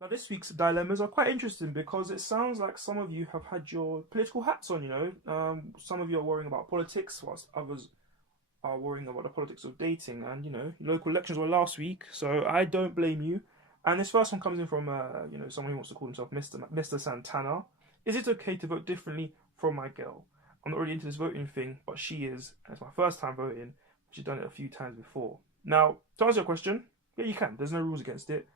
Now, this week's dilemmas are quite interesting because it sounds like some of you have had your political hats on, some of you are worrying about politics, whilst others are worrying about the politics of dating. And, local elections were last week, so I don't blame you. And this first one comes in from, someone who wants to call himself Mr. Santana. Is it okay to vote differently from my girl? I'm not really into this voting thing, but she is, and it's my first time voting. She's done it a few times before. Now, to answer your question, yeah, you can. There's no rules against it.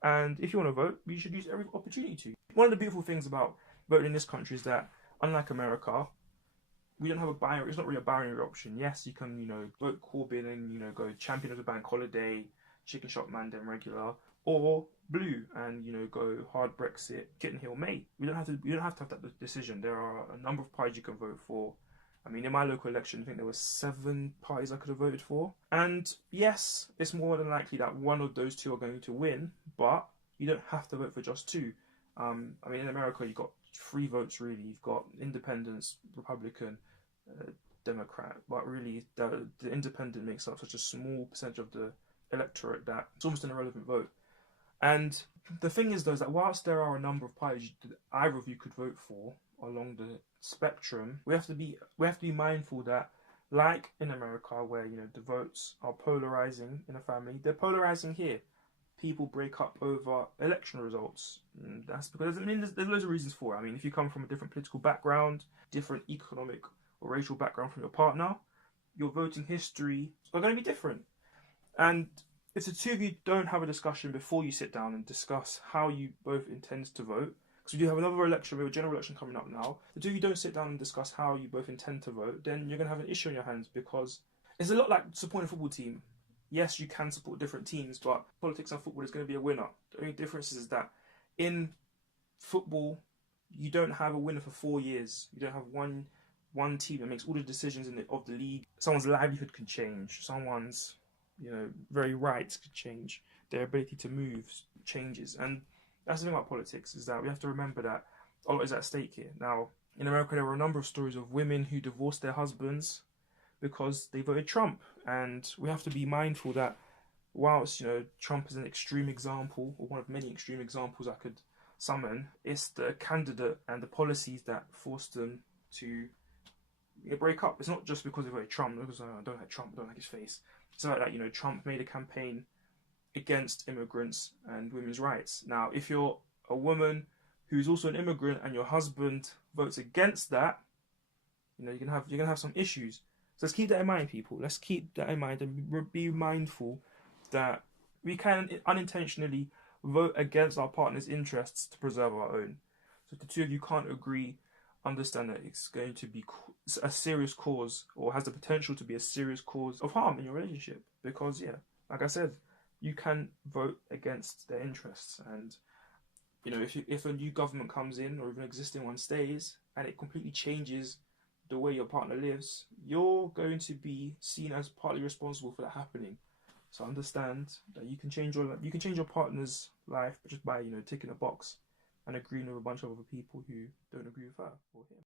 And if you want to vote, you should use every opportunity to. One of the beautiful things about voting in this country is that, unlike America, we don't have a binary. It's not really a binary option. Yes, you can, vote Corbyn and go champion of the bank holiday, chicken shop man, then regular, or blue and go hard Brexit, Kitten Hill May. You don't have to. You don't have to have that decision. There are a number of parties you can vote for. I mean, in my local election, I think there were 7 parties I could have voted for. And yes, it's more than likely that one of those 2 are going to win, but you don't have to vote for just 2. I mean, in America, you've got 3 votes, really. You've got independents, Republican, Democrat, but really the independent makes up such a small percentage of the electorate that it's almost an irrelevant vote. And the thing is, though, is that whilst there are a number of parties that either of you could vote for along the spectrum, we have to be mindful that, like in America, where the votes are polarizing in a family, they're polarizing here. People break up over election results. And that's because there's loads of reasons for it. I mean, if you come from a different political background, different economic or racial background from your partner, your voting history are going to be different. And if the 2 of you don't have a discussion before you sit down and discuss how you both intend to vote, because we do have another election, we have a general election coming up now, the 2 of you don't sit down and discuss how you both intend to vote, then you're going to have an issue on your hands, because it's a lot like supporting a football team. Yes, you can support different teams, but politics and football is going to be a winner. The only difference is that in football, you don't have a winner for 4 years. You don't have one team that makes all the decisions of the league. Someone's livelihood could change. Someone's very rights could change. Their ability to move changes. And that's the thing about politics, is that we have to remember that a lot is at stake here. Now, in America, there were a number of stories of women who divorced their husbands because they voted Trump. And we have to be mindful that whilst, Trump is an extreme example, or one of many extreme examples I could summon, it's the candidate and the policies that forced them to break up. It's not just because they voted Trump, because I don't like Trump, I don't like his face. It's like that, Trump made a campaign against immigrants and women's rights. Now, if you're a woman who's also an immigrant and your husband votes against that, you're gonna have some issues. So let's keep that in mind, people. Let's keep that in mind and be mindful that we can unintentionally vote against our partner's interests to preserve our own. So if the 2 of you can't agree, understand that it's going to be a serious cause, or has the potential to be a serious cause of harm in your relationship. Because, yeah, like I said, you can vote against their interests. And, if a new government comes in, or if an existing one stays, and it completely changes the way your partner lives, you're going to be seen as partly responsible for that happening. So understand that you can change your partner's life just by ticking a box and agreeing with a bunch of other people who don't agree with her or him.